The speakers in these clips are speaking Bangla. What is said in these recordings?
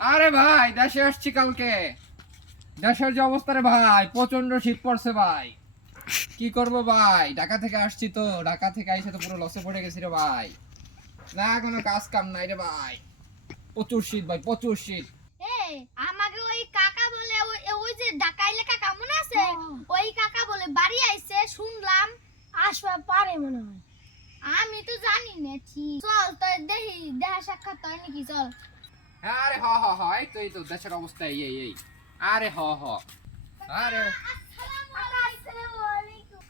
আরে ভাই দেশে আসছি কালকে। দেশের যে অবস্থা রে ভাই, প্রচন্ড শীত পড়ছে ভাই। কি করব ভাই, ঢাকা থেকে আসছি তো, ঢাকা থেকে আইসে তো পুরো লসে পড়ে গেছি রে ভাই। না কোনো কাজ কাম নাই রে ভাই, প্রচুর শীত ভাই, প্রচুর শীত। এই আমাকে ওই কাকা বলে ওই যে ঢাকাইলে কাকা মনে আছে? ওই কাকা বলে বাড়ি আইছে শুনলাম, আসবা পারে মনে হয়। আমি তো জানি না ঠিক। চল তো দেখি দেখা সাক্ষাৎ হয় নাকি, চল। আরে হ হ হ, এই তো দেশের অবস্থা এই। আরে হ হ। আরে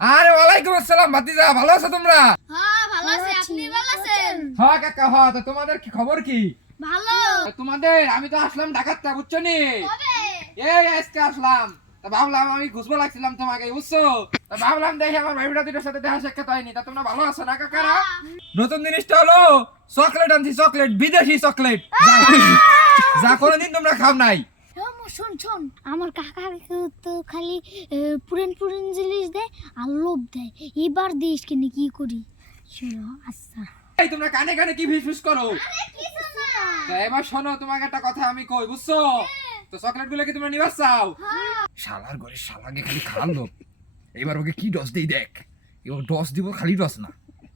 আরে ওয়ালাইকুম আসসালাম ভাতিজা, ভালো আছো তোমরা? হ্যাঁ ভালো আছি, আপনি ভালো আছেন? হ্যাঁ কাকা, হ্যাঁ। তো তোমাদের কি খবর কি? ভালো। তোমাদের আমি তো আসলাম ঢাকাতে, বুঝছো নি? কবে? এই আজকে আসলাম। তা ভাবলাম আমি খুঁজবো লাগছিলাম তোমাকে, বুঝছো? তা ভাবলাম দেখি আমার ভাই দুটোর সাথে দেখা সাক্ষাৎ হয়নি। তা তোমরা ভালো আছো না কাকারা? নতুন জিনিসটা হলো চকলেট আনছি, চকলেট, বিদেশি চকলেট, যা কোনোদিন তোমরা খাও নাই। শোন আমার কাকার তো খালি পুরেন জিনিস দেয় আর লোভ দেয়। এবার দেশ কিনে কি করি শোনো। আচ্ছা এই তোমরা কানে কানে কি ফিসফিস করো? কিছু না। তা এবার শোনো, তোমাকে একটা কথা আমি কই, বুঝছো? তো চকলেট গুলো কি তোমরা নিবার চাও? শালার ঘরে শালাকে খালি খাওয়ার লোক। এবার ওকে কি ডস দেই দেখ। এবার ডস দিব, খালি ডস না,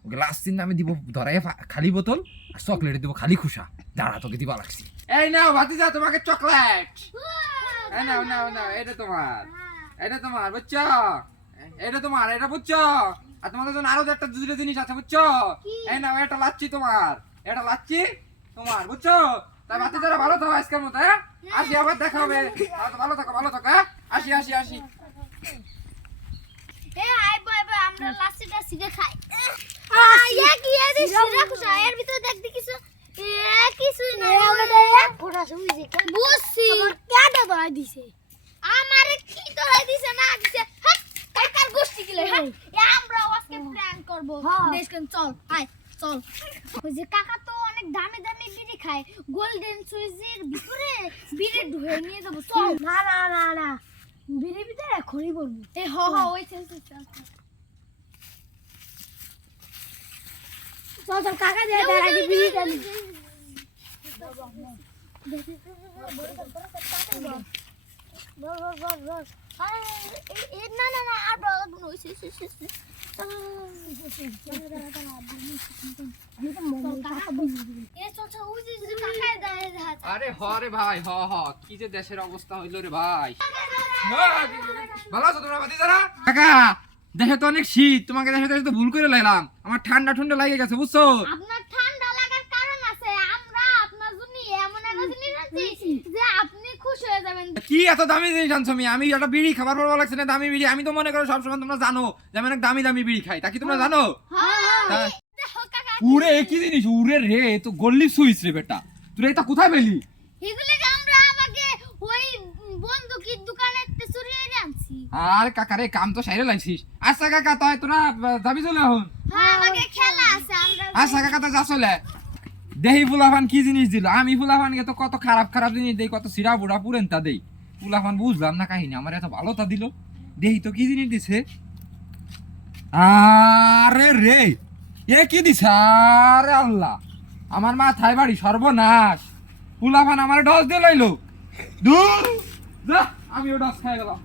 ওকে লাস্ট দিন আমি দিব ধরাই খালি বোতল, আর চকলেট দিব খালি খুশা। দাঁড়া, তোকে দিবা লাগছি। এই নাও ভাতিজা, তোমাকে চকলেট। এই নাও নাও নাও, এটা তোমার, এটা তোমার, বুঝছো? এটা তোমার, এটা বুঝছো? আর তোমাদের জন্য আরো একটা দুটো জিনিস আছে, বুঝছো? এই নাও, এটা লাচ্ছি তোমার, এটা লাচ্ছি তোমার, বুঝছো? তাই ভাতিজারা ভালো থাকো আজকের মতো, হ্যাঁ? আসি, আবার দেখা হবে। ভালো থাকো, হ্যাঁ? আসি। এ আই বয় আমরা লাসিটা সিগা খাই। আয়া কি এদি সিরা খুশা এর ভিতরে দেখতে কিছু কিছু না। আমাদের এক ফোঁটা সুইছে বুঝছি কেডা দয়া দিছে। আমারে কি তো হই দিছে না দিছে। কাকার গোষ্ঠী গিলে হ্যাঁ আমরা আজকে প্ল্যান করব। দেশকেন চল আয় চল। ওই যে কাকা তো অনেক দামি দামি বিড়ি খায়, গোল্ডেন সুইজের ভিতরে বিড়ি ঢুকে নিয়ে যাব। চল। না বিড়ি ভিতরে এখনই বলবো। এ হ ওই চল। চল কাকা দিয়ে তার আগে বিড়িটা নি। বস না আর বড় গুণ হইছে। আরে হ রে ভাই, হ কি যে দেশের অবস্থা হইলো রে ভাই। ভালো আছো তোমরা ভাতিজারা? কাকা, দেশে তো অনেক শীত, তোমাকে দেশে তো ভুল করে লাইলাম, আমার ঠান্ডা লাগে গেছে, বুঝছো? আপনার ঠান্ডা লাগার কারণ আছে, আমরা আপনার জন্য এমন একটা জিনিস আনছি যে আপনি খুশি হয়ে যাবেন। কি এত দামি জিনিস আনছো? আমি একটা বিড়ি খাবার পর লাগছে না, দামি বিড়ি। আমি তো মনে করো সবসময় তোমরা জানো যে আমি অনেক দামি বিড়ি খাই, তা কি তোমরা জানো? হ্যাঁ দেখো কাকা, উরে কি জিনিস? উরে রে, তো গল্লি সুইচ রে বেটা, তুই এটা কোথায় পেলি? এগুলো আমরা আমাকে ওই বন্দুকের দোকানে চুরি করে আনছি। আর কাকারে কাম তো সাইরে লাইছিস। আচ্ছা কাকা, তাই তোরা যাবি চলে এখন? হ্যাঁ আমাকে খেলা আছে আমরা। আচ্ছা কাকা, তা যা চলে। দেহি ফুলাফান কি জিনিস দিল? আমি ফুলাফানকে তো কত খারাপ জিনিস দেই, কত সিরা বুড়া পুরেন তা দেই। ফুলাফান বুঝলাম না কাহিনী, আমার এত ভালো তা দিল। দেহি তো কি জিনিস দিছে? আরে রে, এ কি দিছে? আরে আল্লাহ, আমার মাথায় বাড়ি, সর্বনাশ। ফুলাফান আমার ডস দিয়ে লাইলো। দূর যা, আমিও ডস খাই গেলাম।